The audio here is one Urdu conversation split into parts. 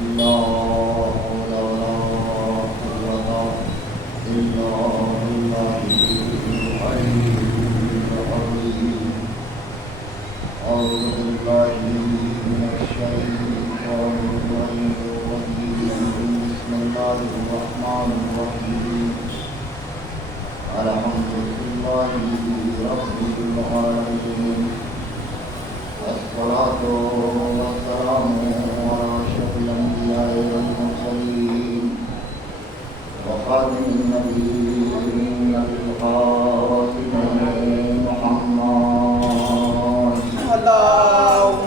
لا حول ولا قوة إلا بالله العلي العظيم. أعوذ بالله من الشيطان الرجيم. بسم الله الرحمن الرحيم. الحمد لله رب العالمين. الصلاة والسلام على أشرف الأنبياء والمرسلين وخاتم النبيين القاسم محمد. اللهم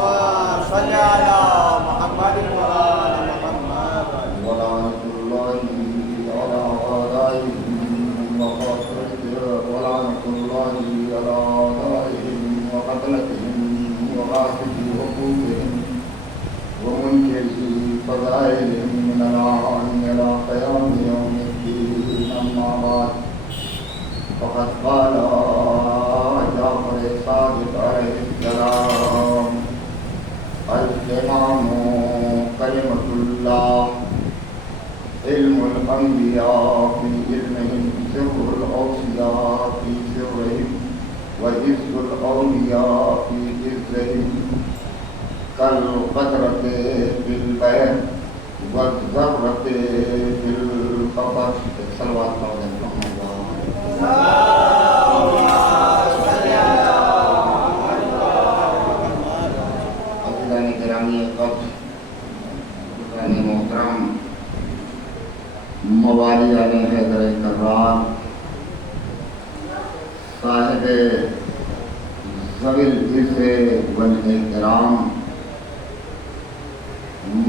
صل على محمد وآل محمد. ولعنة الله على أعدائهم وقاتلهم، ولعنة الله على أعدائهم وقتلتهم وغاصب حقوقهم ومنكر فضائلهم من الآن إلى قيام يوم الدين. أما بعد، فقد قال جعفر الصادق عليه السلام: الإمام كلمة الله، علم الأنبياء في علمهم، سر الأوصياء في سرهم، وعز الأولياء في عزهم، كالقطرة في البحر والذرة في القبر. صلوات الله عليه وسلم. اللهم صل على محمد وآل محمد. عزیزان گرامی قدر، بزرگان محترم، موالیان حیدر کرار، صاحب ذوی العز والاحترام،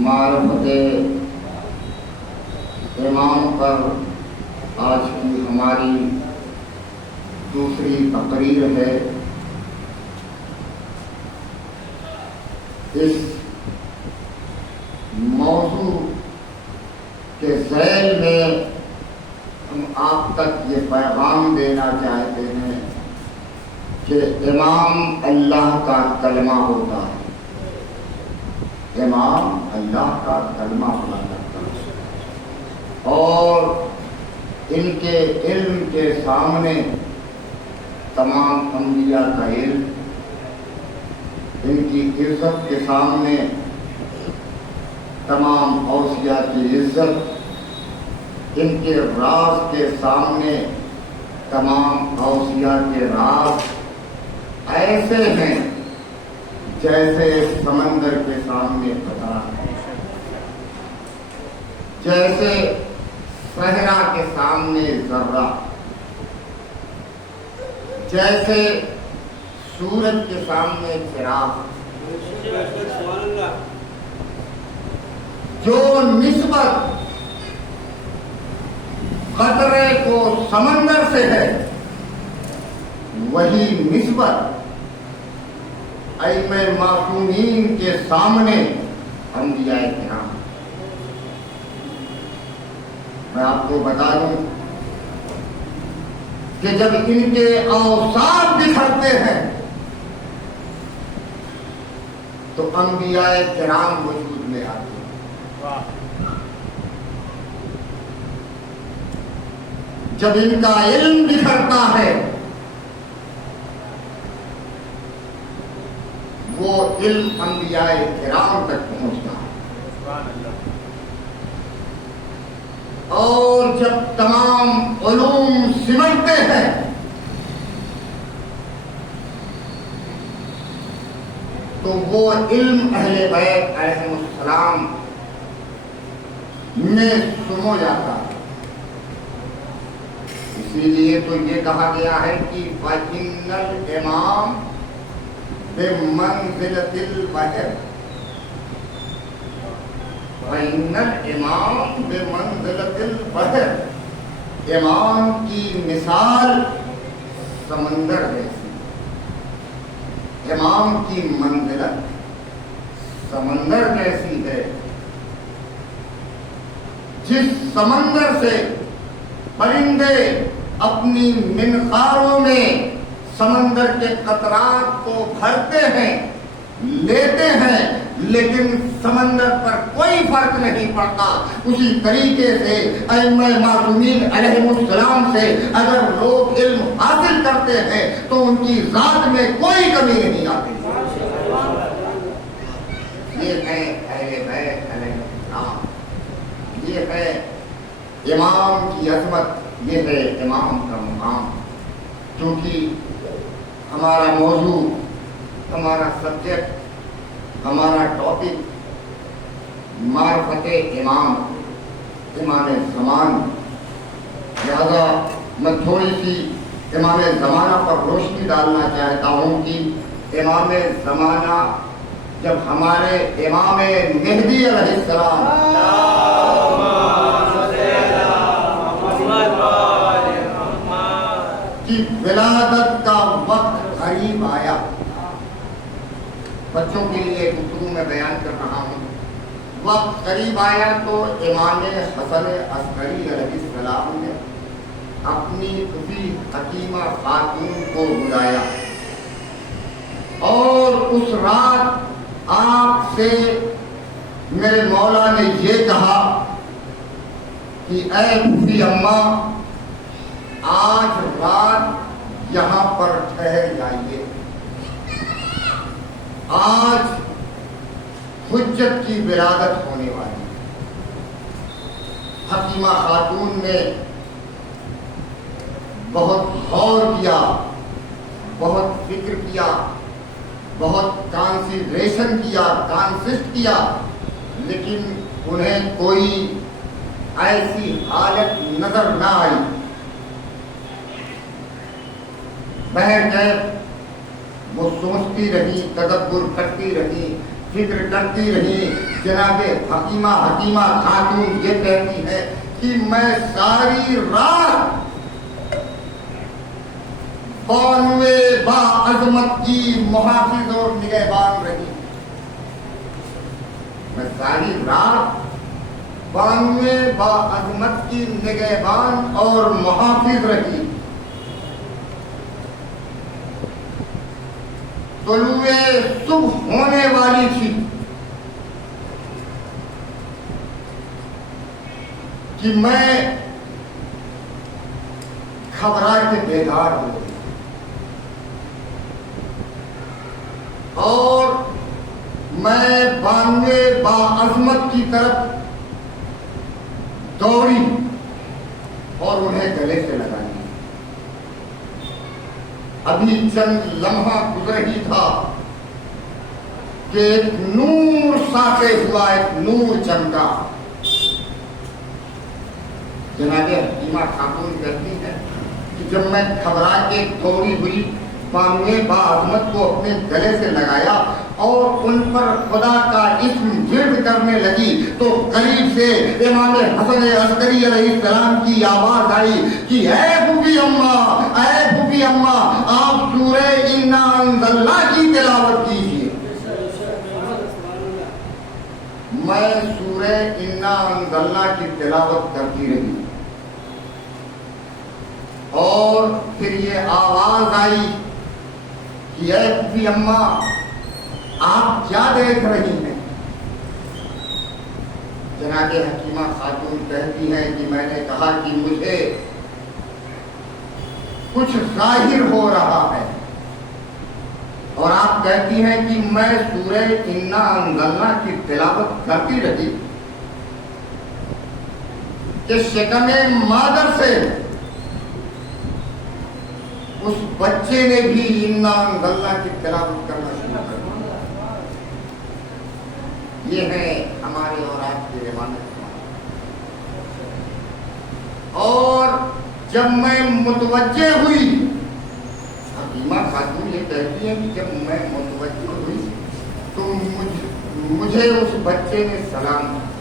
معرفت امام پر آج کی ہماری دوسری تقریر ہے. اس موضوع کے ذیل میں ہم آپ تک یہ پیغام دینا چاہتے ہیں کہ امام اللہ کا کلمہ ہوتا ہے. امام اللہ کا کلمہ ہوا کرتا ہے، اور ان کے علم کے سامنے تمام انبیاء کا علم، ان کی عزت کے سامنے تمام اوصیاء کی عزت، ان کے راز کے سامنے تمام اوصیاء کے راز ایسے ہیں جیسے سمندر کے سامنے قطرہ ہے، جیسے صحرا کے سامنے ذرہ، جیسے سورج کے سامنے چراغ. جو نسبت قطرے کو سمندر سے ہے، وہی نسبت ائمہ معصومین کے سامنے انبیاء کرام. میں آپ کو بتا دوں کہ جب ان کے اوصاف بکھرتے ہیں تو انبیاء کرام وجود میں آتے ہیں. جب ان کا علم بکھرتا ہے وہ علم انبیاء کرام تک پہنچتا ہے. اور جب تمام علوم سمٹتے ہیں تو وہ علم اہل بیت علیہ السلام میں سمو جاتا ہے. اسی لیے تو یہ کہا گیا ہے کہ فَإِنَّ الْإِمَامَ بِمَنْزِلَةِ الْبَحْرِ، فَإِنَّ الْإِمَامَ بِمَنْزِلَةِ الْبَحْرِ. امام کی مثال سمندر جیسی، امام کی منزلت سمندر جیسی ہے. جس سمندر سے پرندے اپنی منقاروں میں سمندر کے قطرات کو بھرتے ہیں، لیتے ہیں، لیکن سمندر پر کوئی فرق نہیں پڑتا. اسی طریقے سے ائمہ معصومین علیہ السلام سے اگر لوگ علم حاصل کرتے ہیں تو ان کی ذات میں کوئی کمی نہیں آتی. یہ ہے اہل بیت علیہ السلام، یہ ہے امام کی عظمت، یہ ہے امام کا مقام. کیونکہ ہمارا موضوع، ہمارا سبجیکٹ، ہمارا ٹاپک معرفت امام، امام زمان. لہذا میں تھوڑی سی امام زمانہ پر روشنی ڈالنا چاہتا ہوں کہ امام زمانہ جب ہمارے امام مہدی علیہ السلام کی ولادت کا وقت قریب آیا، بچوں کے لیے گفتگو میں بیان کر رہا ہوں، وقت قریب آیا تو امام حسن عسکری علیہ السلام نے اپنی پھوپھی حکیمہ خاتون کو بلایا اور اس رات آپ سے میرے مولا نے یہ کہا کہ اے پھوپھی اماں، آج رات یہاں پر ٹھہر جائیے، آج حجت کی ولادت ہونے والی. حکیمہ خاتون نے بہت غور کیا، بہت فکر کیا، بہت کانسیڈریشن کیا، کانسسٹ کیا، لیکن انہیں کوئی ایسی حالت نظر نہ آئی. بہرکیف وہ سوچتی رہی، تدبر کرتی رہی، فکر کرتی رہی. جناب حکیمہ خاتون یہ کہتی ہے کہ میں ساری رات بانوے با عظمت کی محافظ اور نگہبان رہی. میں ساری رات بانوے با عظمت کی نگہبان اور محافظ رہی. طلوع صبح ہونے والی تھی کہ میں گھبرا کے بیدار ہو گئی اور میں بانوے با عظمت کی طرف دوڑی اور انہیں گلے سے لگا لی. ابھی چند لمحہ گزر ہی تھا کہ ایک نور ساطع ہوا، ایک نور چمکا. جناب حکیمہ خاتون کہتی ہے کہ جب میں گھبرا کے دوڑی ہوئی، بانوے با عظمت کو اپنے گلے سے لگایا اور ان پر خدا کا اسم ورد کرنے لگی تو قریب سے امام حسن عسکری علیہ السلام کی آواز آئی کہ اے پھوپھی اماں، اے پھوپھی اماں، آپ سورہ انا انزلنا کی تلاوت کیجیے. میں سورہ انا انزلنا کی تلاوت کرتی رہی اور پھر یہ آواز آئی کہ اے پھوپھی اماں، آپ کیا دیکھ رہی ہیں؟ جناب حکیمہ خاتون کہتی ہیں کہ میں نے کہا کہ مجھے کچھ ظاہر ہو رہا ہے. اور آپ کہتی ہیں کہ میں سورہ انا انزلنا کی تلاوت کرتی رہی کہ شکم مادر سے اس بچے نے بھی انا انزلنا کی تلاوت کرنا شروع کر دیا. یہ ہے ہمارے اور آپ کی روایت. اور جب میں متوجہ ہوئی، حکیمہ خاتون یہ کہتی ہے کہ جب میں متوجہ ہوئی تو مجھے اس بچے نے سلام کیا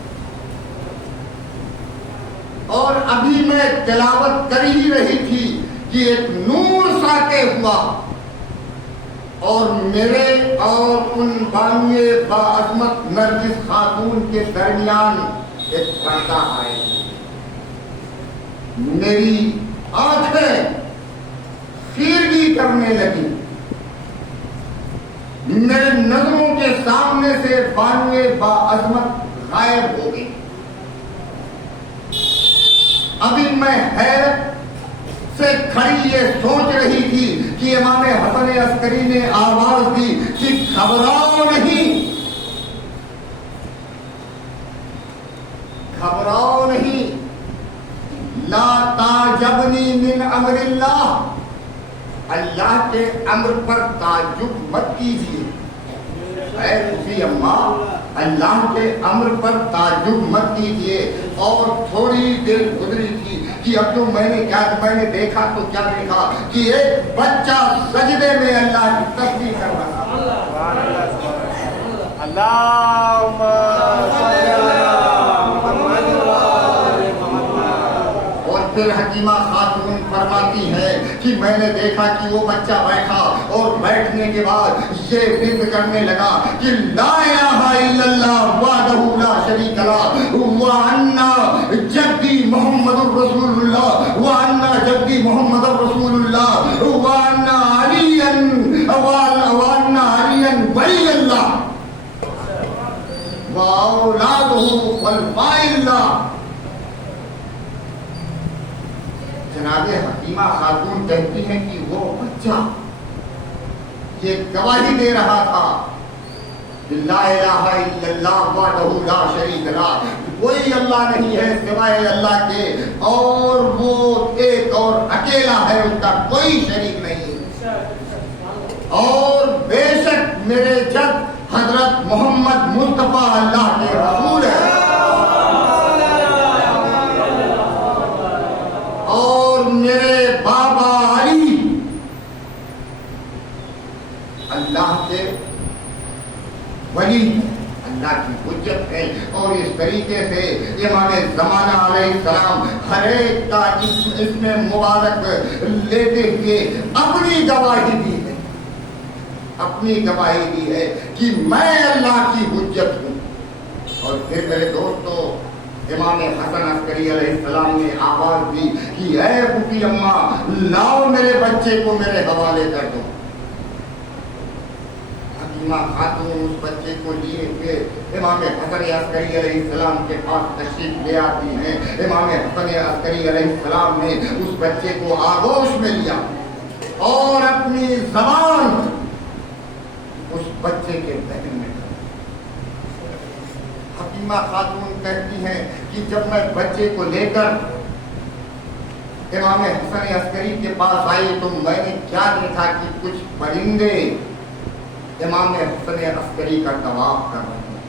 اور ابھی میں تلاوت کر ہی رہی تھی کہ ایک نور ساطع ہوا اور میرے اور ان بانوے با عظمت نرگس خاتون کے درمیان ایک پردہ آئے. میری آنکھیں خیرگی کرنے لگی میرے نظروں کے سامنے سے بانوے باعظمت غائب ہو گئی. ابھی میں حیرت سے کھڑی یہ سوچ رہی تھی کہ امام حسن عسکری نے آواز دی کہ گھبراؤ نہیں، گھبراؤ نہیں، لا تعجبنی من امر اللہ، اللہ کے امر پر تعجب مت کیجیے. اے خوشی اماں، اللہ کے امر پر تعجب مت کیجیے. اور تھوڑی دیر گزری تھی کہ اب جو میں نے دیکھا تو کیا دیکھا کہ ایک بچہ سجدے میں اللہ کی تسبیح کر رہا تھا. اللہم صلی علی محمد وآل محمد. اور پھر حکیمہ خاتون فرماتی ہے کہ میں نے دیکھا کہ وہ بچہ بیٹھا اور بیٹھنے کے بعد یہ ذکر کرنے لگا کہ لا الہ الا اللہ وحدہ لا شریک لہ وان جدی محمد رسول اللہ وان جدی محمد رسول اللہ وان علی ولی اللہ واولادہ والباء اللہ. جناب حکیمہ خاتون کہتی ہیں کہ وہ بچہ یہ گواہی دے رہا تھا کہ لا الہ الا اللہ وحدہ لا شریک لہ، کوئی اللہ نہیں ہے سوائے اللہ کے، اور وہ ایک اور اکیلا ہے، اس کا کوئی شریک نہیں. اور بے شک میرے جد حضرت محمد مصطفیٰ اللہ کے رسول ہے، اور میرے بابا علی اللہ کے ولی، اللہ کی حجت ہے. اور اس طریقے سے امام زمانہ علیہ السلام ہر ایک کا اس میں مبارک لیتے ہوئے اپنی گواہی دی ہے، اپنی گواہی دی ہے کہ میں اللہ کی حجت ہوں. اور پھر میرے دوستو امام حسن عسکری علیہ السلام نے آواز دی کہ اے پھوپھی اماں لاؤ میرے بچے کو میرے حوالے کر دو. حکیمہ خاتون اس بچے کو لیے ہوئے امام حسن عسکری علیہ السلام کے پاس تشریف لے آتی ہیں. امام حسن عسکری علیہ السلام نے اس بچے کو آغوش میں لیا اور اپنی زبان اس بچے کے ذہن میں. حکیمہ خاتون کہتی ہیں کہ جب میں بچے کو لے کر امام حسن عسکری کے پاس آئی تو میں نے کیا دیکھا کہ کچھ پرندے امام حسن عسکری کا طواف کر رہے ہیں.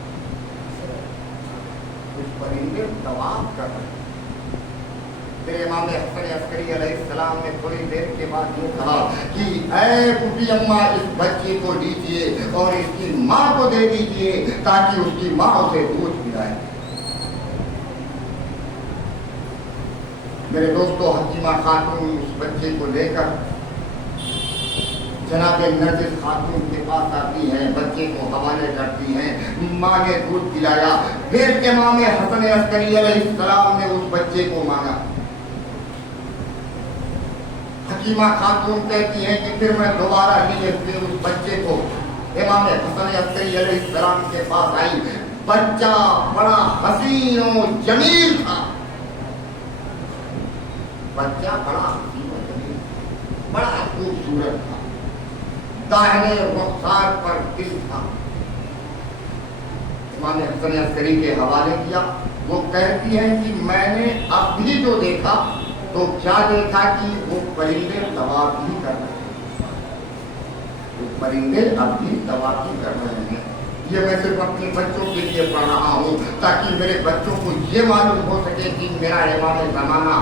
کچھ پرندے طواف کر رہے ہیں. پھر امام حسن عسکری علیہ السلام نے تھوڑی دیر کے بعد یہ کہا کہ اے پھوپھی اماں اس بچے کو لیجیے اور اس کی ماں کو دے دیجیے تاکہ اس کی ماں اسے دودھ پلائے. میرے دوستو حکیمہ خاتون اس بچے کو لے کر جناب نرجس خاتون کے پاس آتی ہیں، بچے کو حوالے کرتی ہیں. ماں نے دودھ پلایا. پھر امام حسن عسکری علیہ السلام نے اس بچے کو مانگا. حکیمہ خاتون کہتی ہیں کہ پھر میں دوبارہ لیے ہوئے اس بچے کو امام حسن عسکری علیہ السلام کے پاس آئی. بچہ بڑا حسین و جمیل تھا. بچہ بڑا حسین و جمیل، بڑا خوبصورت تھا. داہنے رخسار پر دل تھا. امام حسن عسکری کے حوالے کیا. وہ کہتی ہیں کہ میں نے اب بھی جو دیکھا تو کیا دیکھا کہ وہ پرندے طواف ہی کر رہے ہیں. وہ پرندے اب بھی طواف ہی کر رہے ہیں. یہ میں صرف اپنے بچوں کے لیے پڑھ رہا ہوں تاکہ میرے بچوں کو یہ معلوم ہو سکے کہ میرا امام زمانہ،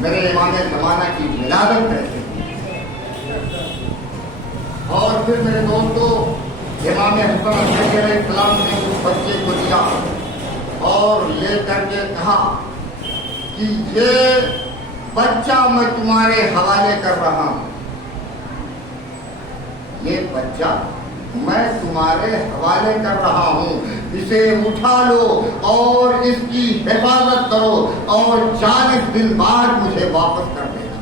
میرے امام زمانہ کی ولادت کیسے. اور پھر میرے دوستو امام حسن عسکری علیہ السلام نے اس بچے کو لیا اور لے کر کے کہا کہ یہ بچہ میں تمہارے حوالے کر رہا ہوں. یہ بچہ میں تمہارے حوالے کر رہا ہوں. اسے اٹھا لو اور اس کی حفاظت کرو اور 40 دن بعد مجھے واپس کر دینا.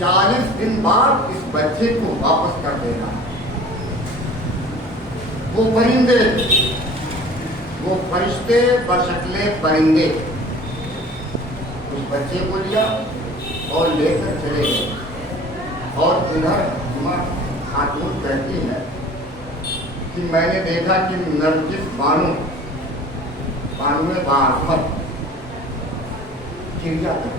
40 دن بعد اس بچے کو واپس کر دینا. وہ پرندے، وہ فرشتے بشکل پرندے اس بچے کو لیا اور لے کر چلے گئے. اور ادھر خاتون کہتی ہے کہ میں نے دیکھا کہ نرجس بانو باحمد چڑیا کر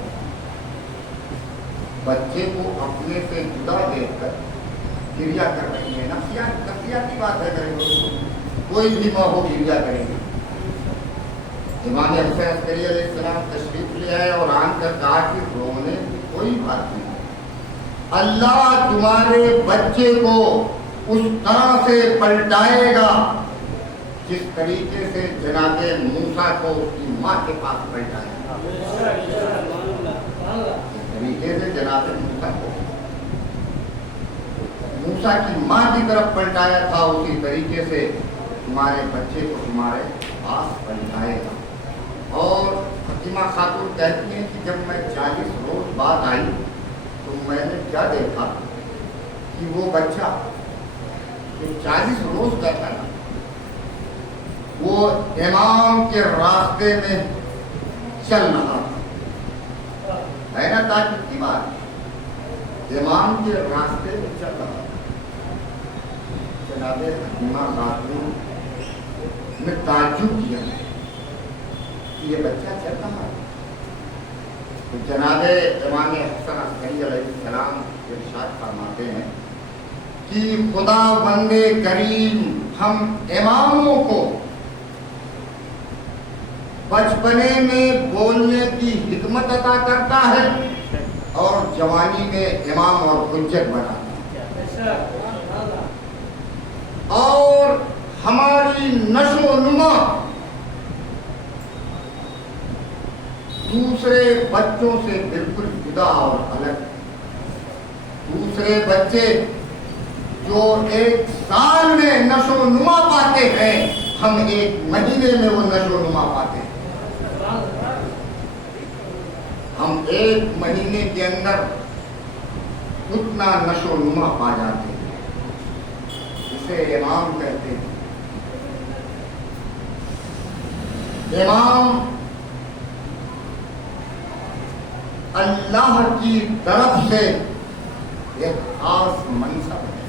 بچے کو اپنے سے جدا دیکھ کر گریا کر رہی ہے. نفسیاتی بات ہے، کوئی بھی ماں ہو گریا کریں گے. امام حسین عسکری علیہ السلام تشریف لے آئے اور آن کر کہا کہ رونے کی کوئی بات نہیں، اللہ تمہارے بچے کو اس طرح سے پلٹائے گا جس طریقے سے جناب موسیٰ کو اس کی ماں کے پاس پلٹایا. اس طریقے سے جناب موسیٰ کی ماں کی طرف پلٹایا تھا، اسی طریقے سے تمہارے بچے کو تمہارے پاس پلٹائے گا. اور فاطمہ خاتون کہتی ہیں کہ جب میں 40 روز بعد آئی تو میں نے کیا دیکھا کہ وہ بچہ جو 40 روز کا تھا نا، وہ امام کے راستے میں چل رہا تھا. ہے نا تعجب کی بات، امام کے راستے میں چل رہا تھا. جناب فاطمہ خاتون نے تعجب کیا کہ یہ بچہ چل رہا ہے. تو جناب امام حسن عسکری علیہ السلام ارشاد فرماتے ہیں کہ خدا بندے کریم ہم اماموں کو بچپنے میں بولنے کی حکمت عطا کرتا ہے اور جوانی میں امام اور حجت بناتا ہے، اور ہماری نشو و نما دوسرے بچوں سے بالکل جدا اور الگ. دوسرے بچے جو 1 سال میں نشو و نما پاتے ہیں، ہم 1 مہینے میں وہ نشو و نما پاتے ہیں. ہم 1 مہینے کے اندر اتنا نشو و نما پا جاتے ہیں. اسے امام کہتے ہیں. امام اللہ کی طرف سے ایک خاص منصب ہے،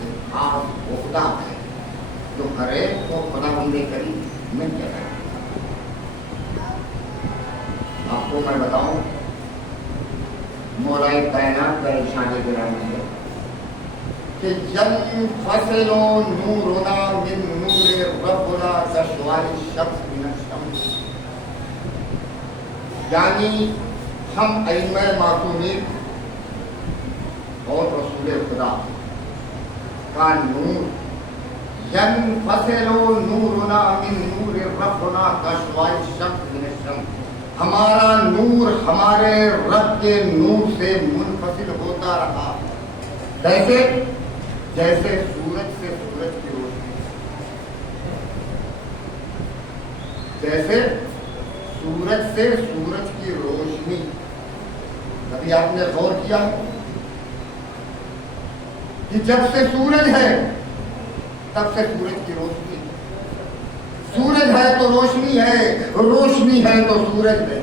ایک خاص عہدہ ہے جو ہر ایک کو خدا بندے کریم مل جائے. آپ کو میں بتاؤں، مولا کائنات کا ارشاد گرامی ہے کہ ينفصل نورنا من نور ربنا كشعاع الشمس من الشمس. یعنی ہم ائمہ معصومین اور رسول خدا کا نور، ينفصل نورنا من نور ربنا كشعاع الشمس من الشمس، ہمارا نور ہمارے رب کے نور سے منفصل ہوتا رہا. کیسے؟ جیسے سورج سے سورج کی روشنی، جیسے سورج سے سورج کی روشنی. کبھی آپ نے غور کیا کہ جب سے سورج ہے تب سے سورج کی روشنی، سورج ہے تو روشنی ہے، روشنی ہے تو سورج ہے.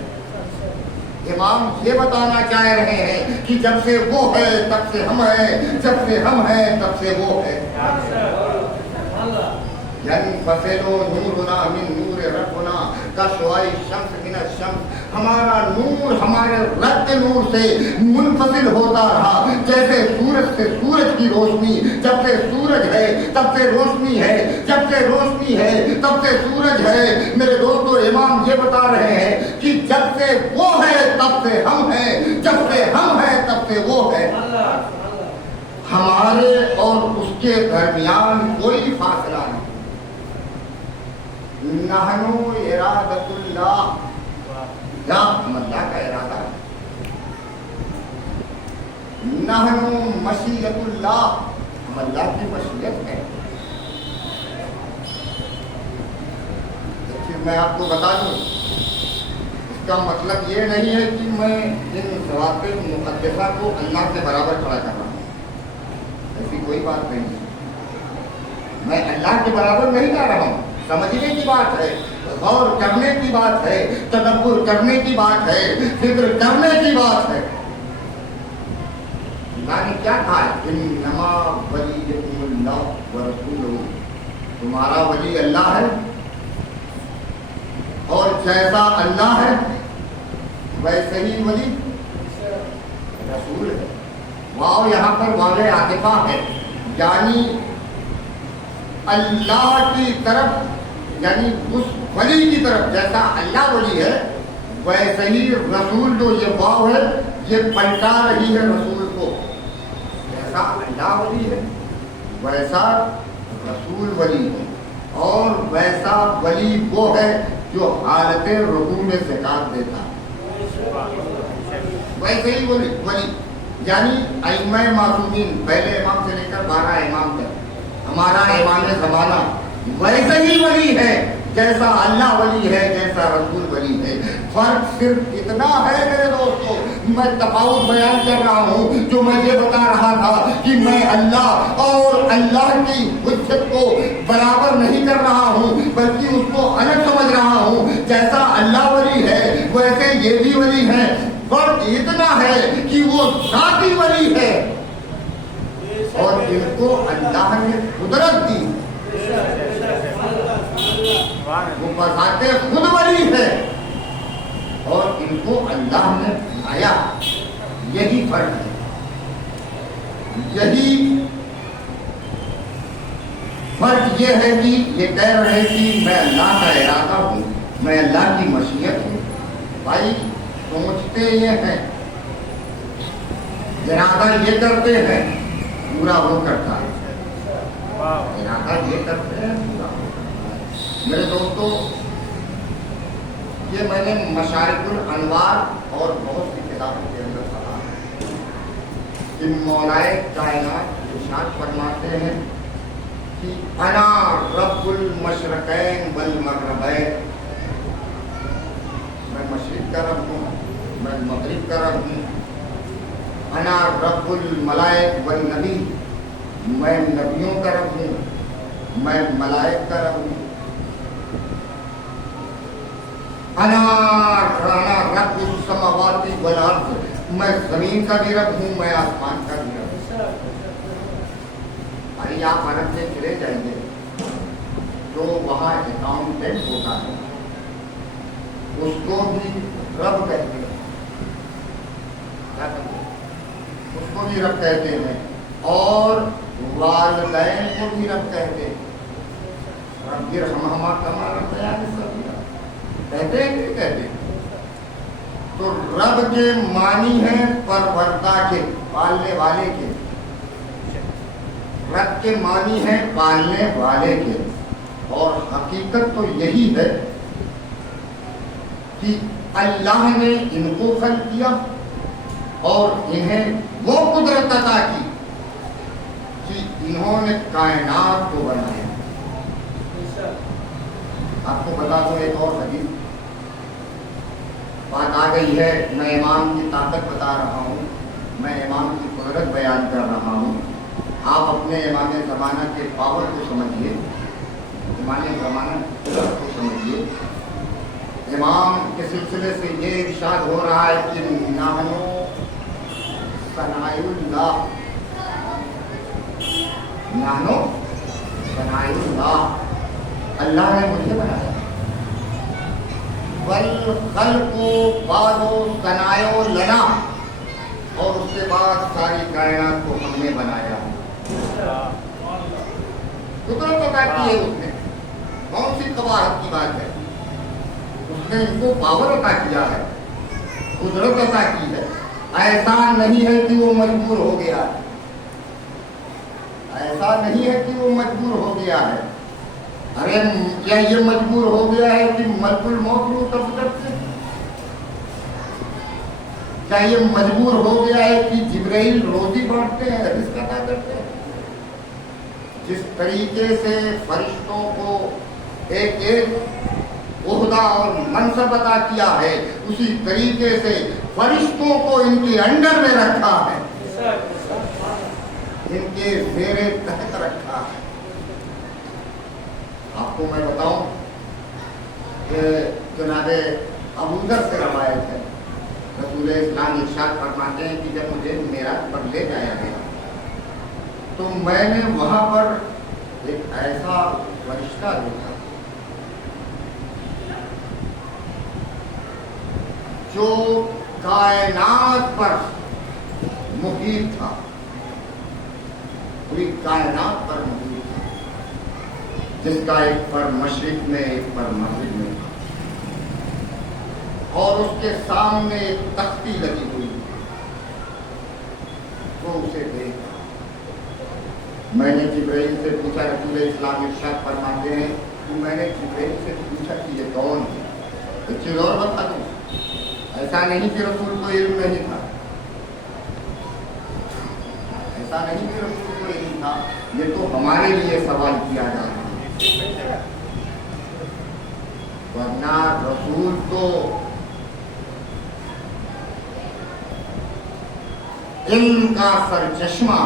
امام یہ بتانا چاہ رہے ہیں کہ جب سے وہ ہے تب سے ہم ہیں، جب سے ہم ہیں تب سے وہ ہے. ينفصل نورنا من نور ربنا كشعاع الشمس من الشمس، ہمارا نور ہمارے رب کے نور سے منفصل ہوتا رہا. جیسے سورج سے سورج کی روشنی، جب سے سورج ہے تب سے روشنی ہے، جب سے روشنی ہے تب سے سورج ہے. میرے دوستو، امام یہ بتا رہے ہیں کہ جب سے وہ ہے تب سے ہم ہیں، جب سے ہم ہیں تب سے وہ ہے. ہمارے اور اس کے درمیان کوئی فاصلہ نہیں. نحنو ارادت اللہ، یا ہم اللہ کا ارادہ ہے. نحنو مشیت اللہ، ہم اللہ کی مشیت ہے. میں آپ کو بتا دوں، کا مطلب یہ نہیں ہے کہ میں ان ذوات مقدسہ کو اللہ سے برابر کھڑا کر رہا ہوں، ایسی کوئی بات نہیں ہے۔ میں اللہ کے برابر نہیں جا رہا ہوں، سمجھنے کی بات ہے، غور کرنے کی بات ہے، تدبر کرنے کی بات ہے، فکر کرنے کی بات ہے۔ اللہ نے کیا کہا ہے؟ انما ولیکم اللہ ورسولہ، تمہارا ولی اللہ ہے اور جیسا اللہ ہے ویسے ہی ولی رسول ہے۔ واو یہاں پر واو عاطفہ ہے، یعنی اللہ کی طرف، یعنی اس ولی کی طرف جیسا اللہ ولی ہے ویسے ہی رسول، جو یہ واو ہے یہ پلٹا رہی ہے رسول کو، جیسا اللہ ولی ہے ویسا رسول ولی ہے، اور ویسا ولی وہ ہے جو حالت رکوع میں زکات دیتا ہے، ویسے ہی ولی یعنی ائمہ معصومین پہلے امام سے لے کر 12 امام تک، ہمارا امام زمانہ ویسے ہی ولی ہے جیسا اللہ ولی ہے، جیسا رسول ولی ہے۔ فرق صرف اتنا ہے میرے دوستو، میں تفاوت بیان کر رہا ہوں، جو میں یہ بتا رہا تھا کہ میں اللہ اور اللہ کی حجت کو برابر نہیں کر رہا ہوں، بلکہ اس کو الگ سمجھ رہا ہوں۔ جیسا اللہ ولی ہے ویسے یہ بھی ولی ہے، فرق اتنا ہے کہ وہ ذاتی ولی ہے اور ان کو اللہ نے قدرت دی، وہ بذات خود ولی ہے اور ان کو اللہ نے بنایا۔ یہی فرق ہے، یہی فرق یہ ہے کہ یہ کہہ رہے کہ میں اللہ کا ارادہ ہوں، میں اللہ کی مشیت ہوں۔ بھائی سوچتے یہ ہیں، ارادہ یہ کرتے ہیں، پورا وہ کرتا ہے، ارادہ یہ کرتے ہیں، پورا وہ کرتا ہے۔ میرے دوستو، یہ میں نے مشارق الانوار اور بہت سی کتابوں کے اندر پڑھا کہ مولائے کائنات ارشاد فرماتے ہیں کہ انا رب المشرقین والمغربین، میں مشرق کا رب ہوں، میں مغرب کا رب ہوں۔ انا رب الملائک والنبی، میں نبیوں کا رب ہوں، میں ملائک کا رب ہوں۔ انا رب السماوات والارض، میں زمین کا بھی رب ہوں، میں آسمان کا بھی رب ہوں۔ ارے آپ عرب میں چلے جائیں گے تو وہاں اکاؤنٹنٹ ہوتا ہے، اس کو بھی رب کہتے ہیں، کیا کہتے ہیں؟ اس کو بھی رب کہتے ہیں، اور والدین کو بھی رب کہتے ہیں۔ رب ارحمہما کما ربیانی صغیرا کہتے ہیں کہ کہتے ہیں؟ تو رب کے معنی ہیں پروردہ کے، پالنے والے کے، رب کے معنی ہیں پالنے والے کے، اور حقیقت تو یہی ہے کہ اللہ نے ان کو خلق کیا اور انہیں وہ قدرت عطا کی کہ انہوں نے کائنات کو بنایا۔ آپ کو بتا دوں ایک اور حدیث، بات آ گئی ہے، میں امام کی طاقت بتا رہا ہوں، میں امام کی قدرت بیان کر رہا ہوں۔ آپ اپنے امام زمانہ کے پاور کو سمجھیے، امام زمانہ قدرت کو سمجھیے۔ امام کے سلسلے سے یہ ارشاد ہو رہا ہے کہ نحنو صنائع اللہ، نحنو صنائع اللہ، اللہ نے مجھے بنایا۔ والخلق بعد صنائع لنا، اور اس کے بعد ساری کائنات کو ہم نے بنایا۔ قدرت عطا کی ہے اس نے، کون سی قباحت کی بات ہے؟ اس نے ان کو پاور عطا کیا ہے، قدرت عطا کی ہے۔ ایسا نہیں ہے کہ وہ مجبور ہو گیا ہے، ایسا نہیں ہے کہ وہ مجبور ہو گیا ہے۔ ارے کیا یہ مجبور ہو گیا ہے کہ ملک الموت کو قبضت سے؟ کیا یہ مجبور ہو گیا ہے کہ جبرائیل روزی بانٹتے ہیں، رزق عطا کرتے ہیں؟ جس طریقے سے فرشتوں کو ایک ایک عہدہ اور منصب عطا کیا ہے، اسی طریقے سے فرشتوں کو ان کے انڈر میں رکھا ہے، ان کے زیر تحت رکھا ہے۔ آپ کو میں بتاؤں کہ جناب ابو ذر سے روایت ہے، رسول اسلام ارشاد فرماتے ہیں کہ جب مجھے معراج پر لے جایا گیا تو میں نے وہاں پر ایک ایسا فرشتہ دیکھا جو کائنات پر محیط تھا، پوری کائنات پر محیط تھا، جس کا ایک پر مشرق میں ایک پر مغرب میں تھا، اور اس کے سامنے ایک تختی لگی ہوئی تھی، وہ اسے دیکھ رہا۔ میں نے جبرائیل سے پوچھا، رسول اسلام ارشاد فرماتے ہیں کہ میں نے جبرائیل سے پوچھا کہ یہ کون ہے؟ ایک چیز اور بتا دوں، ایسا نہیں کہ رسول کو علم نہیں تھا، ایسا نہیں کہ رسول کو علم تھا، یہ تو ہمارے لیے سوال کیا جا رہا ہے، ورنہ رسول تو علم کا سرچشمہ ہے۔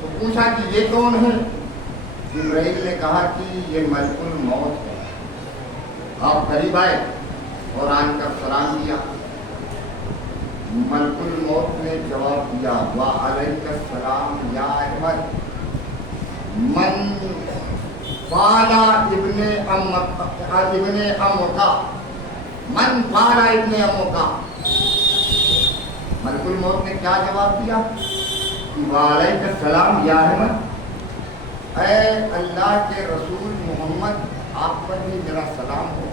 تو پوچھا کہ یہ کون ہے؟ جبرائیل نے کہا کہ یہ ملک الموت ہے۔ آپ قریب آئے اور آن کر سلام دیا۔ ملک الموت نے جواب دیا، وعلیک السلام یا احمد، من فالا ابن امکا، من فالا ابن امکا۔ ملک الموت نے کیا جواب دیا؟ وعلیک السلام یا احمد، اے اللہ کے رسول محمد، آپ پر بھی میرا سلام ہو،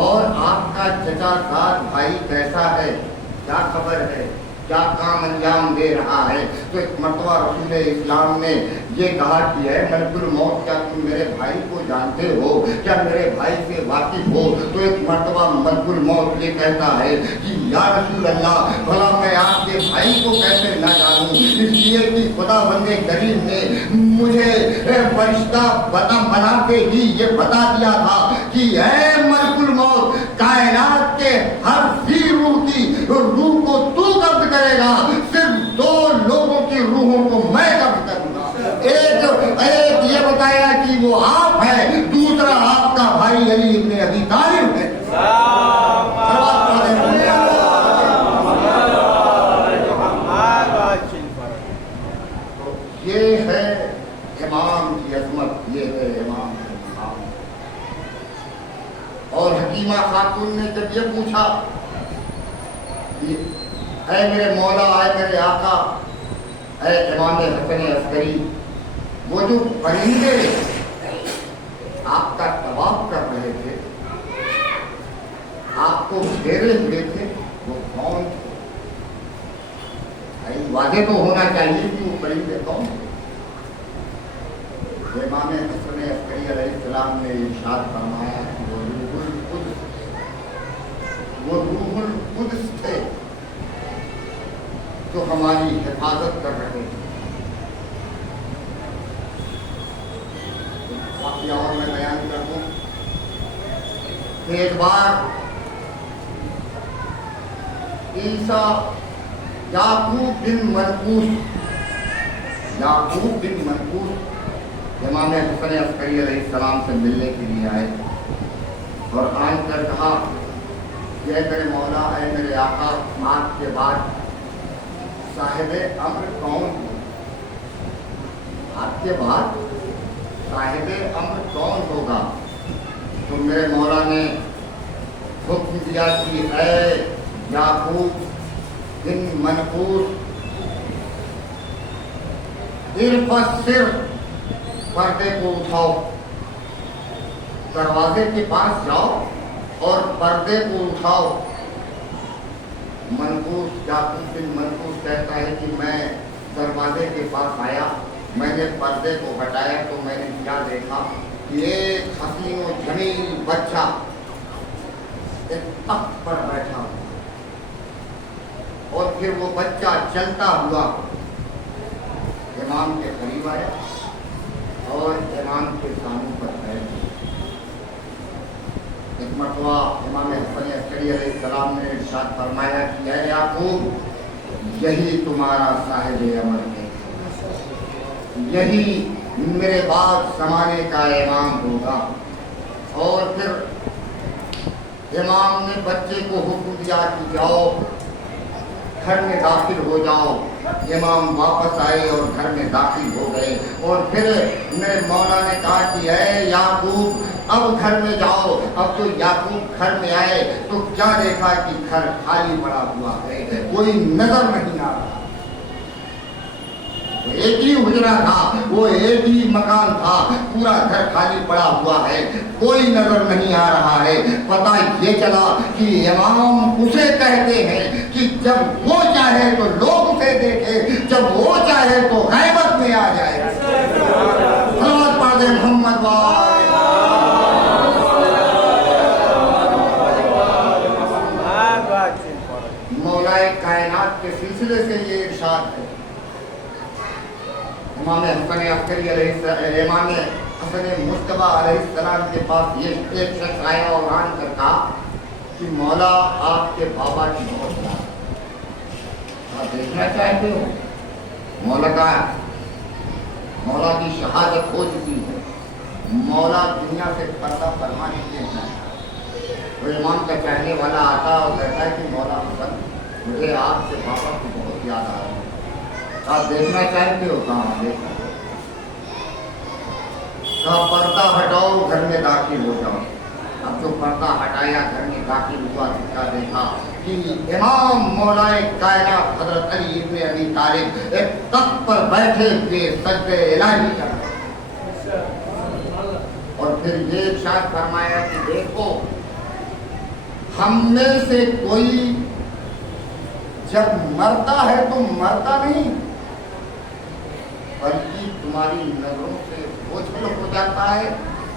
اور آپ کا چچا زاد بھائی کیسا ہے، کیا خبر ہے، کیا کام انجام دے رہا ہے؟ تو ایک مرتبہ رسول اسلام نے یہ کہا کہ اے ملک الموت، کیا تم میرے بھائی کو جانتے ہو، کیا میرے بھائی سے واقف ہو؟ تو ایک مرتبہ ملک الموت یہ کہتا ہے کہ یا رسول اللہ، بھلا میں آپ کے بھائی کو کیسے نہ جانوں، اس لیے کہ خدا بند کریم نے مجھے فرشتہ بنا کے ہی یہ بتا دیا تھا کہ اے ملک الموت، کائنات کے ہر ذی روح کی روح کو تو قبض کرے گا، صرف دو لوگوں کی روحوں کو میں قبض کروں گا۔ ایک یہ بتائے گا کہ وہ آپ ہے، دوسرا آپ کا بھائی علی ابن ابی طالب ہے۔ یہ ہے امام کی عظمت، یہ ہے امام کی مقام۔ اور حکیمہ خاتون نے جب یہ پوچھا، اے میرے مولا، اے میرے آقا، اے امام حسن عسکری، وہ جو پرندے آپ کا طواف کر رہے تھے، آپ کو گھیرے ہوئے تھے، وہ کون تھے؟ واضح تو ہونا چاہیے کہ وہ پرندے کون تھے۔ امام حسن عسکری علیہ السلام نے ارشاد فرمایا کہ وہ روح القدس تھے جو ہماری حفاظت کر رہے تھے۔ واقعہ اور میں بیان کر دوں کہ ایک بار عیسیٰ یعقوب بن منقوس امام حسن عسکری علیہ السلام سے ملنے کے لیے آئے اور آن کر کہا کہ اے میرے مولا، اے میرے آقا، آپ کے بعد صاحب امر کون ہو؟ آپ کے بعد صاحب امر کون ہوگا؟ تو میرے مولا نے حکم دیا کہ اے یعقوب بن منقوس، صرف پردے کو اٹھاؤ، دروازے کے پاس جاؤ اور پردے کو اٹھاؤ۔ منقوس یعقوب بن منقوس کہتا ہے کہ میں دروازے کے پاس آیا، میں نے پردے کو ہٹایا تو میں نے کیا دیکھا کہ ایک حسین و جمیل بچہ ایک تخت پر بیٹھا اور پھر وہ بچہ چلتا ہوا امام کے قریب آیا اور امام کے سامنے پر بیٹھ گئے۔ ایک مرتبہ امام حسن عسکری علیہ السلام نے ارشاد فرمایا کہ اے یعقوب، یہی تمہارا صاحب عمر ہے، یہی میرے بعد زمانے کا امام ہوگا۔ اور پھر امام نے بچے کو حکم دیا کہ جاؤ گھر میں داخل ہو جاؤ۔ امام واپس آئے اور گھر میں داخل ہو گئے، اور پھر میرے مولا نے کہا کہ اے یعقوب اب گھر میں جاؤ۔ اب تو یعقوب گھر میں آئے تو کیا دیکھا کہ گھر خالی پڑا ہوا ہے، کوئی نظر نہیں آ رہا۔ ایک ہی حجرہ تھا، وہ ایک ہی مکان تھا، پورا گھر خالی پڑا ہوا ہے، کوئی نظر نہیں آ رہا ہے۔ پتہ یہ چلا کہ امام اسے کہتے ہیں کہ جب وہ چاہے تو لوگ اسے دیکھے، جب وہ چاہے تو غیبت میں آ جائے۔ صلوات پڑھ دیں محمد مولا کائنات کے سلسلے سے یہ ارشاد ہے۔ امام حسن عسکری علیہ السلام، امام حسن مصطفیٰ علیہ السلام کے پاس یہ ایک شخص آیا اور آن کر کہا کہ مولا آپ کے بابا کی موت ہے، آپ دیکھنا چاہتے ہو؟ مولا کہا مولا کی شہادت ہو چکی ہے، مولا دنیا سے پردہ فرمانے کے لیے جائے۔ تو امام کا چاہنے والا آتا اور کہتا ہے کہ مولا حسن، مجھے آپ کے بابا کی بہت یاد آ رہی ہے، آپ دیکھنا چاہتے ہو؟ کہاں دیکھنا؟ کہا پردہ ہٹاؤ، گھر میں داخل ہو جاؤ۔ اب جو پردہ ہٹایا، گھر میں داخل ہوا، کیا دیکھا کہ امام مولا کائنات حضرت علی ابن ابی طالب ایک تخت پر بیٹھے ہوئے سجدہ الہی کر رہے، اور پھر یہ ارشاد فرمایا کہ دیکھو، ہم میں سے کوئی جب مرتا ہے تو مرتا نہیں، بلکہ تمہاری نظروں سے اوجھل ہو جاتا ہے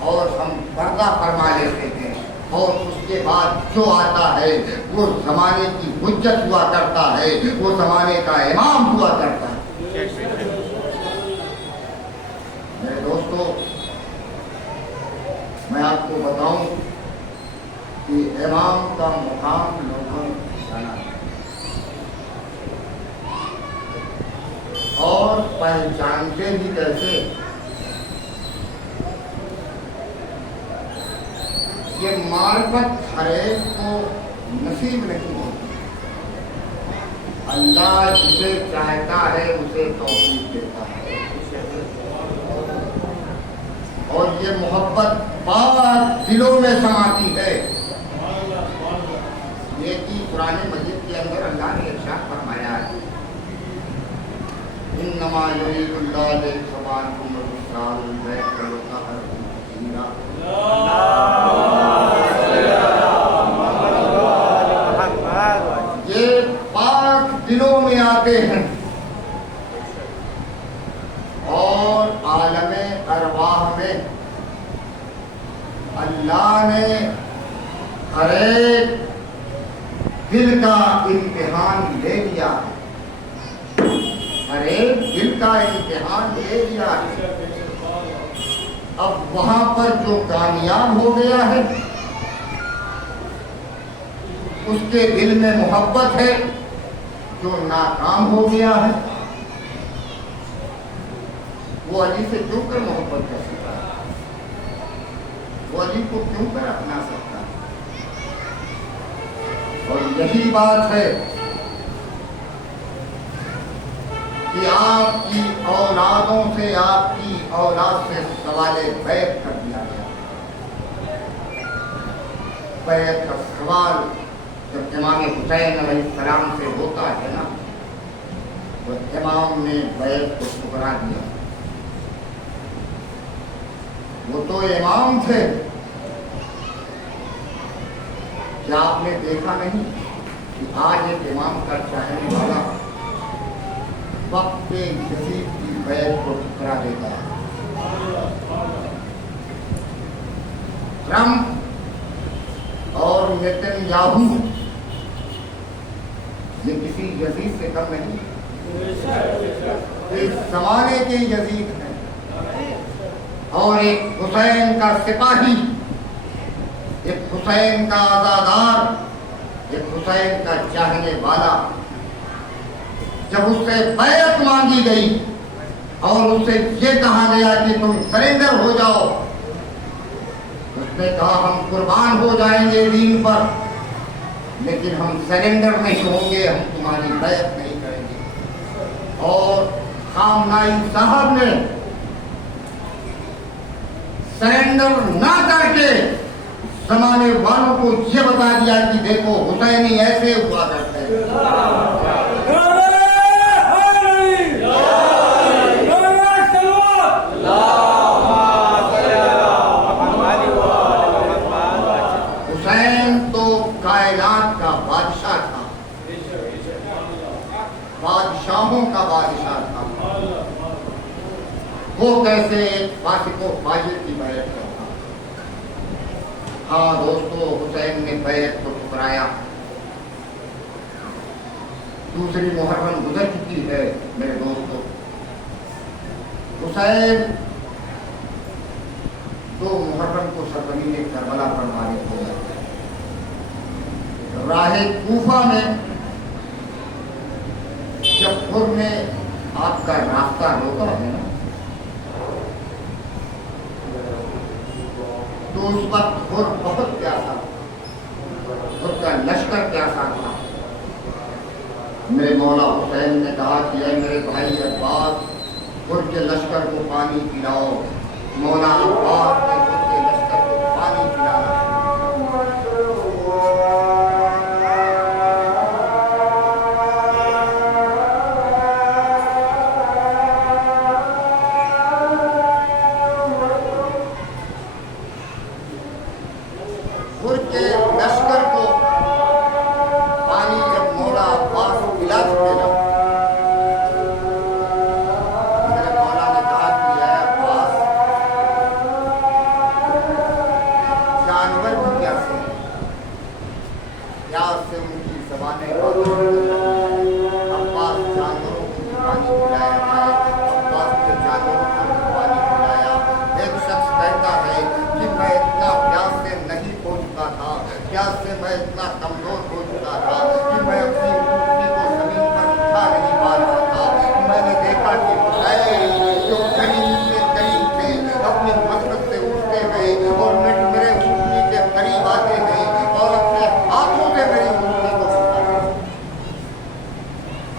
اور ہم پردہ فرما لیتے ہیں، اور اس کے بعد جو آتا ہے وہ زمانے کی حجت ہوا کرتا ہے، وہ زمانے کا امام ہوا کرتا ہے۔ میرے دوستو، میں آپ کو بتاؤں کہ امام کا مقام لوگوں نے جانا ہے اور پہچانتے بھی کیسے؟ یہ معرفت ہر ایک کو نصیب نہیں ہوتی، اللہ جسے چاہتا ہے اسے توفیق دیتا ہے، اور یہ محبت پاک دلوں میں سماتی ہے۔ یہ کہ قرآن مجید کے اندر اللہ نے ارشاد فرمایا ہے انما یرید اللہ لیذھب عنکم الرجس والبیت ویطہرکم تطہیرا۔ یہ پاک دلوں میں آتے ہیں اور عالم ارواح میں اللہ نے ہر ایک دل کا امتحان لے لیا ہے، ہر ایک دل کا امتحان لے لیا ہے۔ اب وہاں پر جو کامیاب ہو گیا ہے اس کے دل میں محبت ہے، جو ناکام ہو گیا ہے وہ علی سے کیوں کر محبت کر سکتا ہے، وہ علی کو کیوں کر اپنا سکتا ہے؟ اور یہی بات ہے کہ آپ کی اولادوں سے، آپ کی اولاد سے سوال بیعت کر دیا گیا۔ بیعت کا سوال جب امام حسین علیہ السلام سے ہوتا ہے نا، تو امام نے بیعت کو ٹھکرا دیا۔ وہ تو امام تھے، کیا آپ نے دیکھا نہیں کہ آج ایک امام کا چاہنے والا وقت پہ یزید کی بیعت کو ٹھکرا دیتا ہے؟ ٹرمپ اور نیتن یاہو یہ کسی یزید سے کم نہیں، اس زمانے کے یزید ہیں۔ اور ایک حسین کا سپاہی، ایک حسین کا عزادار، ایک حسین کا چاہنے والا، جب اس سے بیعت مانگی گئی اور اس سے یہ کہا گیا کہ تم سرنڈر ہو جاؤ، اس نے کہا ہم قربان ہو جائیں گے دین پر، لیکن ہم سرنڈر نہیں ہوں گے، ہم تمہاری بیعت نہیں کریں گے۔ اور خامنائی صاحب نے سرنڈر نہ کر کے زمانے والوں کو یہ بتا دیا کہ دیکھو حسینی ایسے ہوا کرتے ہیں۔ حسین تو کائنات کا بادشاہ تھا، بادشاہوں کا بادشاہ تھا، وہ کیسے ایک فاسق و فاجر کی بیعت کرتا؟ ہاں دوستو، حسین نے بیعت کو ٹھکرایا۔ دوسری محرم گزر چکی ہے میرے دوستو۔ حسین 2 محرم کو سرزمین کربلا پر فارغ ہو جاتے ہیں۔ راہ کوفہ میں جب خور نے آپ کا راستہ روکا ہے نا، تو اس وقت خور بہت پیاسا، خور کا لشکر پیاسا تھا۔ میرے مولا حسین نے کہا کہ اے میرے بھائی عباس، خور کے لشکر کو پانی پلاؤ۔ مولا عباس نے خور کے لشکر کو پانی پلایا۔ خور کے لشکر کو پانی جب مولا عباس پلا چکے نا، میرے مولا نے کہا کہ اے عباس، جانور بھی پیاسے ہیں، پیاس سے ان کی زبانیں بند ہو گئی۔ عباس جانوروں کو بھی پانی پلایا جائے، عباس نے جانوروں کو بھی پانی پلایا۔ ایک شخص کہتا ہے کہ میں اتنا پیاس سے نہیں ہو چکا تھا، پیاس سے میں اتنا کمزور ہو چکا تھا کہ میں اپنی اونٹنی کو زمین پر اٹھا نہیں پا رہا تھا۔ میں نے دیکھا کہ حسین جو قریب سے قریب تھے، اپنی مسجد سے اٹھتے ہوئے اور میرے اونٹنی کے قریب آتے ہیں اور اپنے ہاتھوں سے میری اونٹنی کو اٹھاتے ہیں۔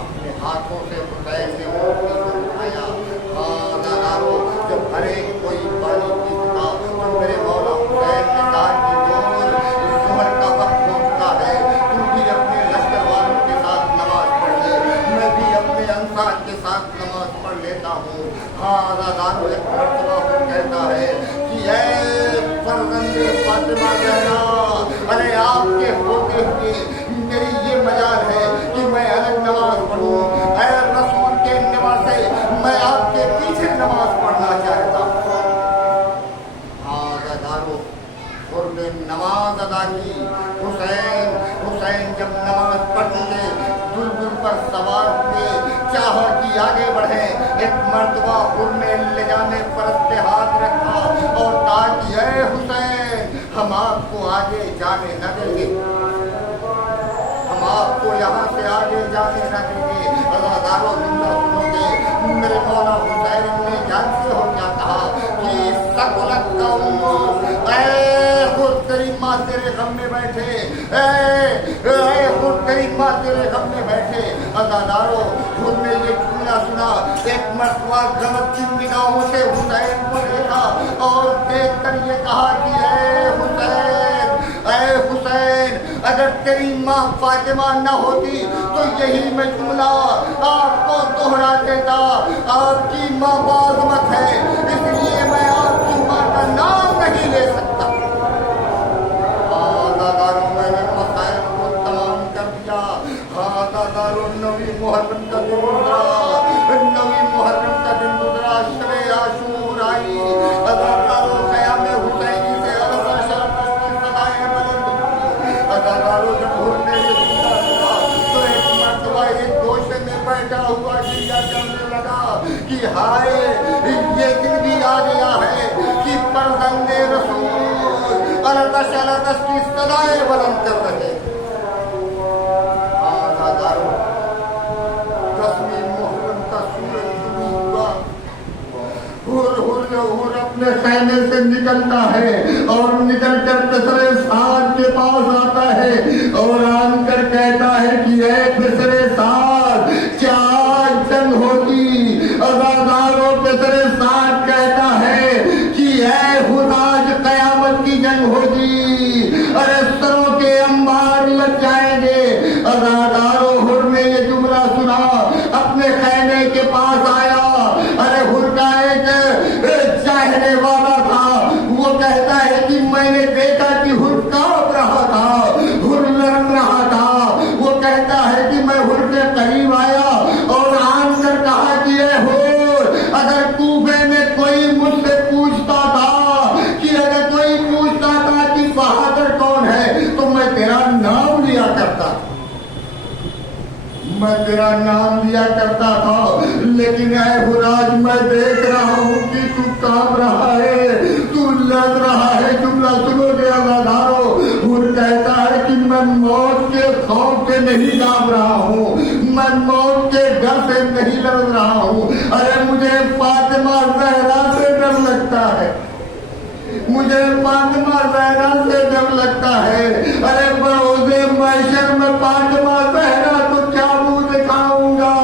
اپنے ہاتھوں سے حسین نے اونٹنی کو اٹھایا۔ خانہ جب ہر ایک کوئی پانی پیتا تو میرے مولا حسین نے کہا کہ ظہر کا وقت ہو چکا ہے، تم بھی اپنے لشکر والوں کے ساتھ نماز پڑھ لے، میں بھی اپنے انصار کے ساتھ نماز پڑھ لیتا ہوں۔ ہاں عزادارو، ایک مرتبہ وہ کہتا ہے کہ اے فرزند فاطمہ زہرا، ارے آپ کے ہوتے ہوئے میری یہ مجال ہے کہ میں الگ نماز پڑھوں، اے رسول کے نواسے، میں آپ کے پیچھے نماز پڑھنا چاہتا ہوں۔ خور نے نماز ادا کی۔ حسین جب نماز پڑھ لیے، بلبل پر سوار ہوئے، چاہا کہ آگے بڑھے۔ ایک مرتبہ خور نے لجامے پرست پہ ہاتھ رکھا اور کہا کہ اے حسین، ہم آپ کو آگے جانے نہ دیں گے، ہم آپ کو یہاں سے آگے جانے نہ دیں گے۔ عزادارو زندہ سنو گے، میرے مولا حسین نے جانتے ہو کیا کہا کہ سکولت قوم، اے خود تیری ماں تیرے غم میں بیٹھے، اے خود تیری ماں تیرے غم میں بیٹھے۔ عزادارو، خود نے یہ جملہ سنا، ایک مرتبہ غمت کی نگاہوں سے حسین کو دیکھا اور دیکھ کر یہ کہا کہ اے حسین، اے حسین، اگر تیری ماں فاطمہ نہ ہوتی تو یہی میں جملہ آپ کو دوہرا دیتا۔ آپ کی ماں باعظمت ہے، اس لیے میں آپ کی ماں کا نام نہیں لے سکتا۔ عزادارو، میں نے مسائل کو تمام کر دیا۔ عزادارو، 9 محرم کا دن گزرا، 9 محرم کا دن گزرا، شب عاشور آئی۔ عزادارو، قیام حسینی سے عرصہ شرف کی صدائیں بلند ہوئی۔ عزادارو، جب خور نے یہ جملہ سنا تو ایک مرتبہ ایک گوشے میں بیٹھا ہوا جیسا کرنے لگا کہ ہائے، یہ دن بھی آ گیا ہے فرزند رسول الدش الدش کی صدائیں بلند کر رہے آزاداروں 10ویں محرم کا سورج شروع ہوا ہر اپنے خیمے سے نکلتا ہے اور نکل کر پسر سعد کے پاس آتا ہے اور آن کر کہتا ہے کہ اے پسر سعد کیا آج جنگ ہوگی آزاداروں پسر سعد کہتا ہے کہ اے خدا آج قیامت کی جنگ ہوگی ارے سروں کے انبار لگ جائیں گے آزاداروں ہر نے یہ جملہ سنا اپنے خیمے کے پاس آیا ارے ہر کا ایک چاہنے والا تھا وہ کہتا ہے کہ میں نے دیکھا کہ ہر کانپ رہا تھا ہر لڑ رہا تھا وہ کہتا ہے کہ میں ہر کے قریب آیا اور آن کر کہا کہ اے ہر اگر کوفے میں کوئی مجھ سے پوچھتا تھا کہ اگر کوئی پوچھتا تھا کہ بہادر کون ہے تو میں تیرا نام لیا کرتا میں تیرا نام لیا کرتا تھا لیکن اے ہراج میں دیکھ رہا ہوں کہ تو کانپ رہا ہے تو لڑ رہا ہے جملہ سنو گے آزاداروں ہر کہتا ہے کہ میں موت کے خوف سے نہیں کانپ رہا ہوں میں موت کے ڈر سے نہیں لڑ رہا ہوں ارے مجھے فاطمہ زہرا سے ڈر لگتا ہے مجھے فاطمہ زہرا سے ڈر لگتا ہے ارے بروز محشر میں فاطمہ زہرا تو کیا منہ دکھاؤں گا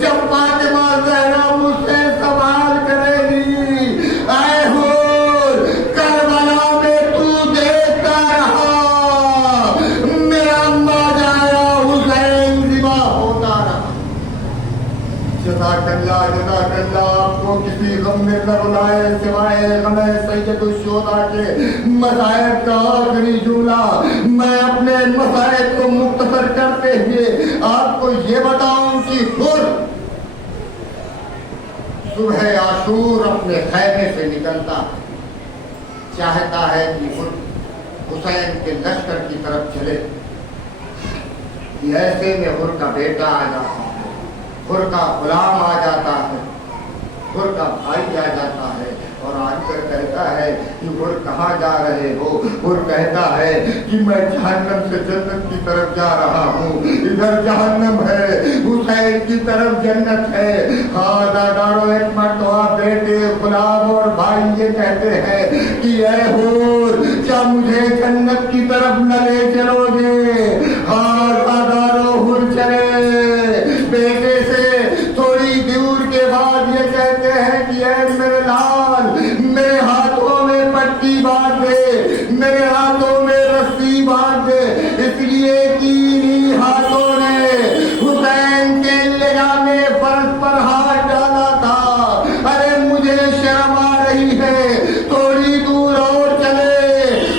جب فاطمہ زہرا مجھ سے سوال کرے گی اے ہور کربلا میں تو دیکھتا رہا میرا ماجایا حسین ذبح ہوتا رہا جزاک اللہ آپ کو کسی غم میں نہ رلائے سوائے غم سید الشہداء کے مصائب کا آخری جملہ میں اپنے مصائب کو مختصر کرتے ہوئے آپ کو یہ بتاؤں کہ ہر صبح عاشور اپنے خیمے سے نکلتا چاہتا ہے کہ ہر حسین کے لشکر کی طرف چلے ایسے میں ہر کا بیٹا آ جاتا ہے ہر کا غلام آ جاتا ہے ہر کا بھائی آ جاتا ہے اور آ کر کہتا ہے کہ ہر کہاں جا رہے ہو ہر کہتا ہے کہ میں جہنم سے جنت کی طرف جا رہا ہوں ادھر جہنم ہے حسین کی طرف جنت ہے ہاں دادارو ایک مرتبہ بیٹے غلام اور بھائی یہ کہتے ہیں کہ اے ہور کیا مجھے جنت کی طرف نہ لے چلو گے ہاں دادارو ہر چلے بیٹے سے تھوڑی دور کے بعد یہ کہتے ہیں کہ اے میرے لال میرے ہاتھوں میں پٹی باندھ دے میرے ہاتھوں میں رسی باندھ دے اس لیے کہ انہی ہاتھوں نے حسین کے لگامے فرض پر ہاتھ ڈالا تھا ارے مجھے شرم آ رہی ہے تھوڑی دور اور چلے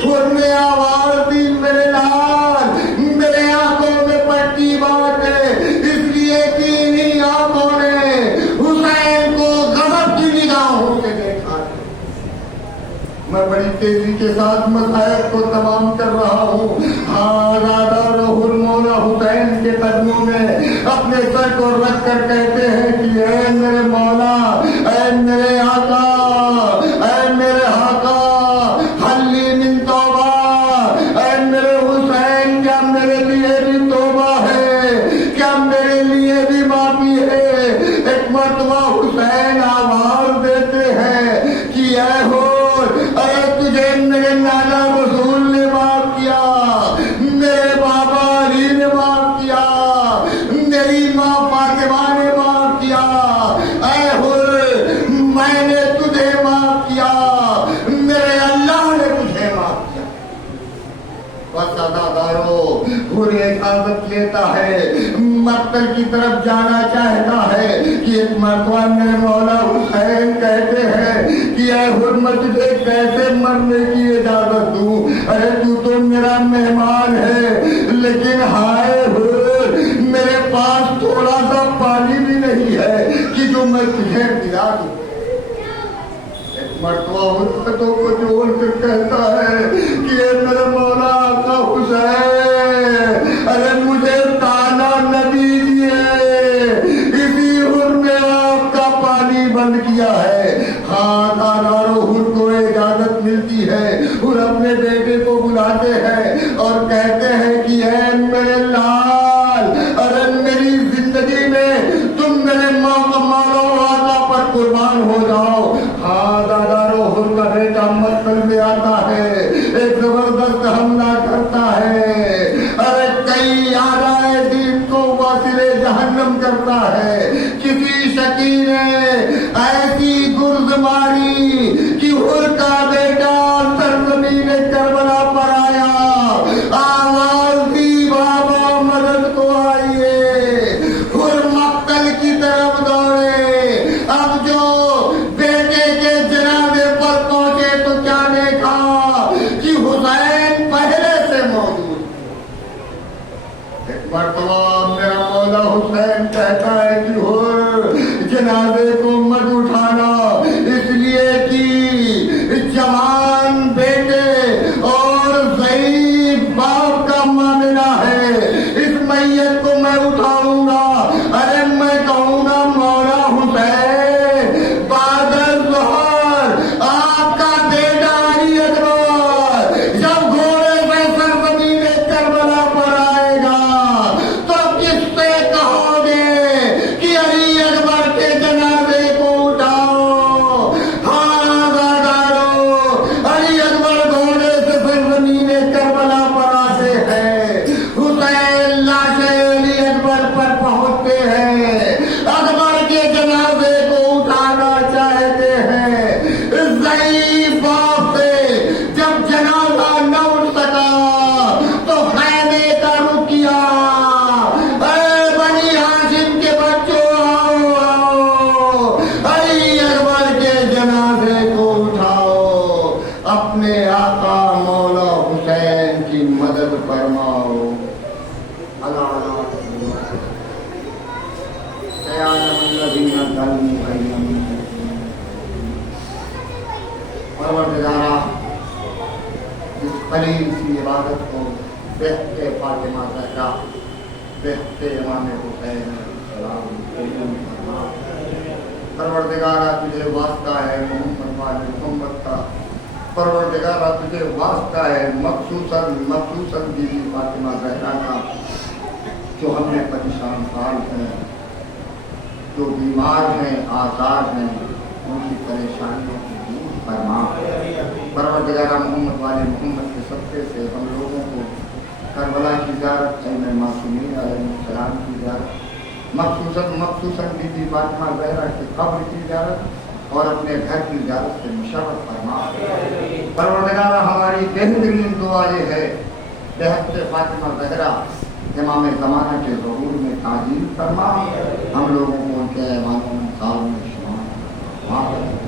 اور نے آواز دی میرے لال میرے آنکھوں میں پٹی باندھ دے اس لیے کہ انہی آنکھوں نے حسین کو غضب کی نگاہوں سے دیکھا میں بڑی تیزی کے ساتھ مصائب کو تمام کر رہا ہوں آزادار مولا حسین کے قدموں میں اپنے سر کو رکھ کر کہتے ہیں کہ اے میرے مولا اے میرے آقا اے میرے آقا حلی من توبہ اے میرے حسین کیا میرے لیے بھی توبہ ہے کیا میرے لیے بھی معافی ہے ایک مرتبہ حسین آواز دیتے ہیں کہ اے ہور اے تجھے میرے نانا رسول نے معاف کیا میرے بابا علی نے معاف کیا میری ماں فاطمہ نے معاف کیا اے ہور میں نے تجھے معاف کیا میرے اللہ نے تجھے معاف کیا بس ادادارو پورے اجازت لیتا ہے مقتل کی طرف جانا چاہتا ہے کہ ایک مرتبہ میرے مولا حسین کہتے ہیں کہ اے حرمت تجھے کیسے مرنے کی اجازت دوں ارے تو میرا مہمان ہے لیکن ہائے میرے پاس تھوڑا سا پانی بھی نہیں ہے کہ جو میں تجھے پلا دوں ایک مرتبہ حرمتوں کو جوڑ کر کہتا ہے کہ اے میرے مولا آقا حسین ارے مجھے تانا نہ دیجیے اسی حر نے آپ کا پانی بند کیا ہے ہاں دارو حر کو اجازت واصل جہنم کرتا ہے. کسی شکی نے ایسی گرز ماری کہ حر کا بیٹا سرزمین کربلا پر آیا, آواز دی بابا مدد کو آئیے. حر مقتل کی طرف دوڑے. اب جو بیٹے کے جنازے پر پہنچے تو کیا دیکھا کہ حسین پہلے سے موجود. ایک مرتبہ میرا مولا حسین کہتا ہے کہ حر جنازے کو مت اٹھانا, اس لیے کہ جوان بیٹے اور ضعیف باپ کا معاملہ ہے. اس میت کو میں اٹھاؤں گا. ارے میں کہوں گا مولا حسین بعد ظہر آپ کا بیٹا علی اکبر جب گھوڑے سے سرزمین کربلا پر آئے گا تو کس سے کہو گے کہ علی اکبر کے جنازے کو اٹھاؤ. ہاں دادارو, علی اکبر گھوڑے سے سرزمین کربلا پر آتے ہیں. حسین لاشیں علی اکبر پر پہنچتے ہیں. اکبر کے جنازے کو اٹھانا چاہتے ہیں. ضعیف باپ سے جب جنازہ نہ اٹھ سکا تو خیمے کا رخ کیا. اے بنی ہاشم کے بچوں آؤ آؤ, علی اکبر کے جنازے کو اٹھاؤ. اپنے آقا مولا حسین کی مدد فرماؤ. پروردگارا اس قلیل سی عبادت کو بہتے فاطمہ زہرا بہتے امام حسین السلام پروردگارا تجھے واسطہ ہے محمد والے محمد کا. پروردگارا تجھے واسطہ ہے مخصوصاً بیوی فاطمہ زہرا کا جو ہم نے پریشان حال ہیں, جو بیمار ہیں, آزار ہیں, ان کی پریشانیوں کو دور فرما. پروردگارہ محمد والے محمد کے صدقے سے ہم لوگوں کو کربلا کی زیارت, سید معصومین علیہ السلام کی زیارت, مخصوصاً بی بی فاطمہ زہرا کی قبر کی زیارت اور اپنے گھر کی زیارت سے مشرف فرما. پروردگارہ ہماری بہترین دعا یہ ہے بہت فاطمہ زہرا امام زمانہ کے ظہور میں تعجیل فرما. ہم لوگوں کو ان کے ایوانوں میں سال میں شمار ہے.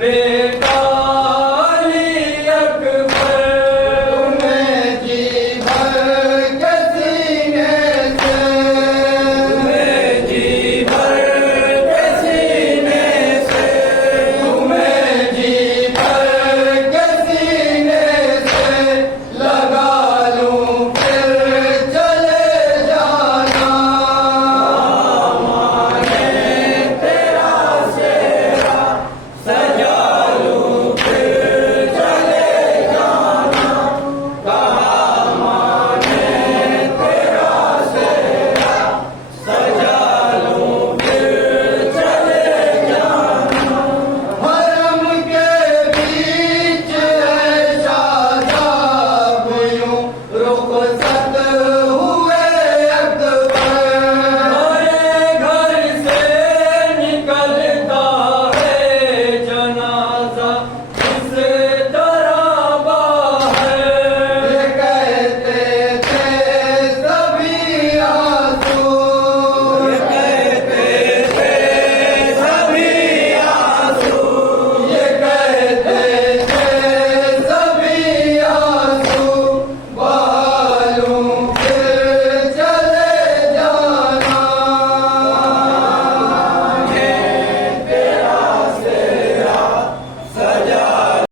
میرے